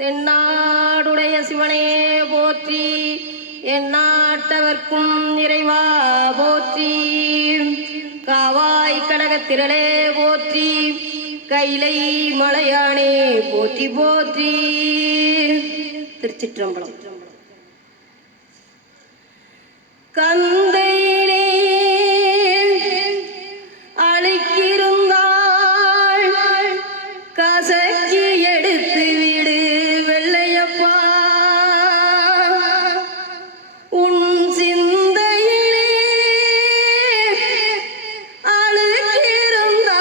தென்னாடுடைய சிவனே போற்றி, எந்நாட்டவர்க்கும் நிறைவா போற்றி. காவாய் கடகத்திரளே போற்றி, கைலை மலையானே போற்றி போற்றி. திருச்சிற்றம்பலம். கந்தையிலே அழைக்கிருந்தாள் கசக்கி எடுத்து விடு வெள்ளையப்பா, உன் சிந்தையிலே அழுக்கிருந்தாள்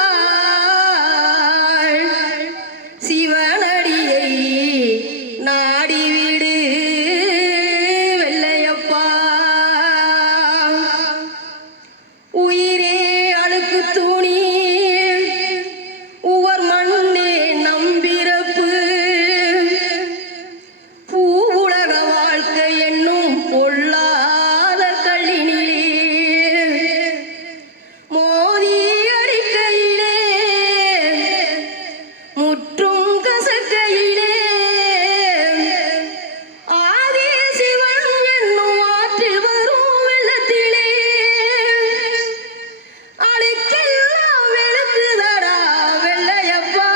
சிவனடியை நாடிவிடு வெள்ளையப்பா. உயிரே அழுக்கு துணி உவர் மண்ணே நம்பிறப்பு, பூவுலக வாழ்க்கை என்னும் பொல்லாத கள்ளினிலே மோதி அடிக்கையிலே முற்றும் கசக்கையிலே ஆதி சிவன் என்னும் ஆற்றில் வரும் வெள்ளத்திலே அழைக்கெல்லாம் வெளுக்குதடா வெள்ளையப்பா.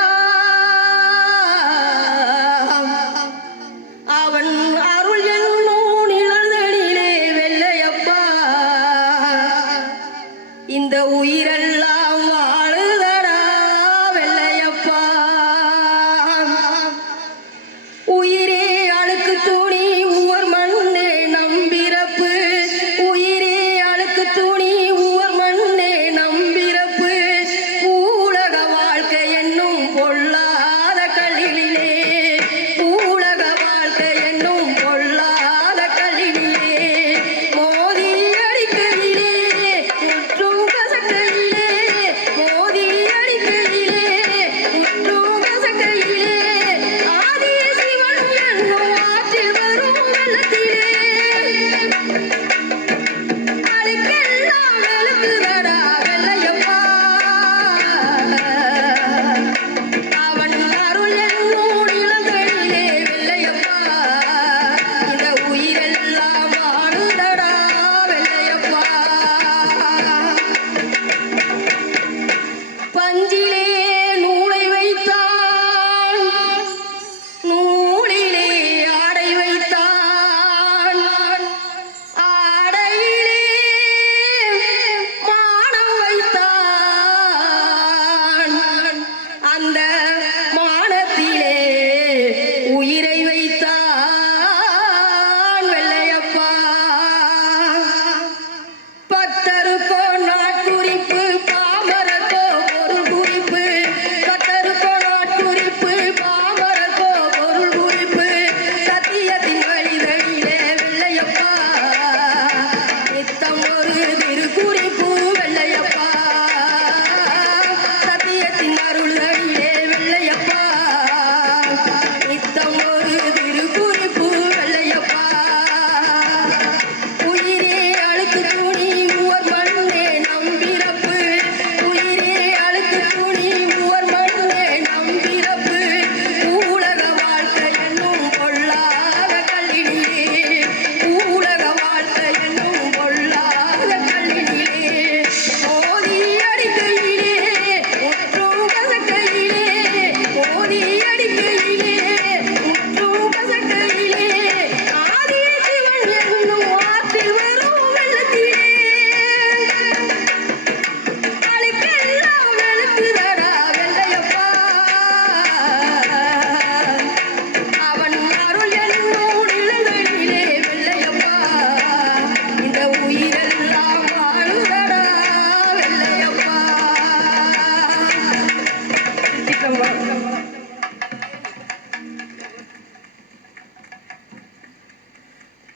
அவன் அருள் என்னும் நிழலிலே வெள்ளையப்பா, இந்த உயிரெல்லாம் வாழுதடா வெள்ளையப்பா. உயிரே அழுக்கு துணி உவர் மண்ணே நம்பிறப்பு, உயிரே அழுக்கு துணி உவர் மண்ணே நம்பிறப்பு, பூவுலக வாழ்க்கை என்னும் பொல்லாத கல்லிலே, பூவுலக வாழ்க்கை என்னும் பொல்லாத கல்லிலே மோதி அடிக்கையிலே முற்றும் கசக்கையிலே, மோதி அடிக்கையிலே முற்றும் கசக்கையிலே ஆதி சிவன் என்னும் ஆற்றில் வரும் வெள்ளத்திலே அழுக்கெல்லாம் வெளுக்குதடா வெள்ளையப்பா. அவன் அருள் என்னும் நிழலிலே வெள்ளையப்பா, இந்த உயிரெல்லாம் வாழுதடா வெள்ளையப்பா. பஞ்சிலே நூலை வைத்தான், நூலிலே ஆடை வைத்தான், ஆடையிலே மானம் வைத்தான், அந்த மானத்திலே உயிரை வைத்தான் வெள்ளையப்பா. பத்தருக்கோ நாட்குறிப்பு பாமரக்கோ பொருள் குறிப்பு, பத்தருக்கோ நாட்குறிப்பு பாமரக்கோ பொருள் குறிப்பு, சத்தியத்தின் வழிதழிலே வெள்ளையப்பா நித்தம் ஒரு திருக்குறிப்பு வெள்ளையப்பா. சத்தியத்தின் அருள்தழிலே வெள்ளையப்பா நித்தம் ஒரு திருக்குறிப்பு வெள்ளையப்பா. உயிரே அழுக்கு துணி உவர் மண்ணே நம்பிறப்பு, உயிரே அழுக்கு துணி உவர் மண்ணே நம்பிறப்பு, பூவுலக வாழ்க்கை என்னும் பொல்லாத கல்லினிலே, பூவுலக வாழ்க்கை என்னும் பொல்லாத கல்லினிலே மோதி அடிக்கையிலே முற்றும் கசக்கையிலே, மோதி அடிக்கையிலே முற்றும் கசக்கையிலே ஆதி சிவன் என்னும் ஆற்றில் வரும் வெள்ளத்திலே அழுக்கெல்லாம் வெளுக்குதடா வெள்ளையப்பா. அவன் அருள் என்னும் நிழலிலே வெள்ளையப்பா, இந்த உயிரெல்லாம் வாழுதடா வெள்ளையப்பா.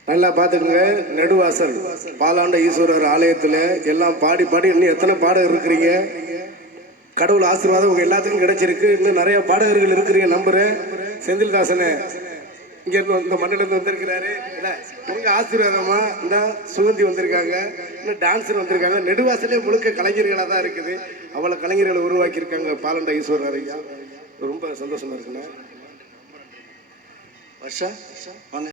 நல்லா பார்த்துக்குங்க. நெடுவாசல் பாலாண்ட ஈஸ்வரர் ஆலயத்தில் எல்லாம் பாடி பாடி இன்னும் எத்தனை பாடகர் இருக்கிறீங்க. கடவுள் ஆசீர்வாதம் உங்கள் எல்லாத்துக்கும் கிடைச்சிருக்கு. இன்னும் நிறைய பாடகர்கள் இருக்கிறீங்க நம்புகிறேன். செந்தில்தாசனை இங்கேருந்து இந்த மண்ணிலேருந்து வந்திருக்கிறாரு. இல்லை உங்கள் ஆசீர்வாதமாக இந்த சுகந்தி வந்திருக்காங்க, இன்னும் டான்ஸர் வந்திருக்காங்க. நெடுவாசலே முழுக்க கலைஞர்களாக தான் இருக்குது. அவ்வளோ கலைஞர்களை உருவாக்கியிருக்காங்க பாலாண்ட ஈஸ்வரர் ஐயா. ரொம்ப சந்தோஷமாக இருக்குண்ணே. வருஷா வாங்க.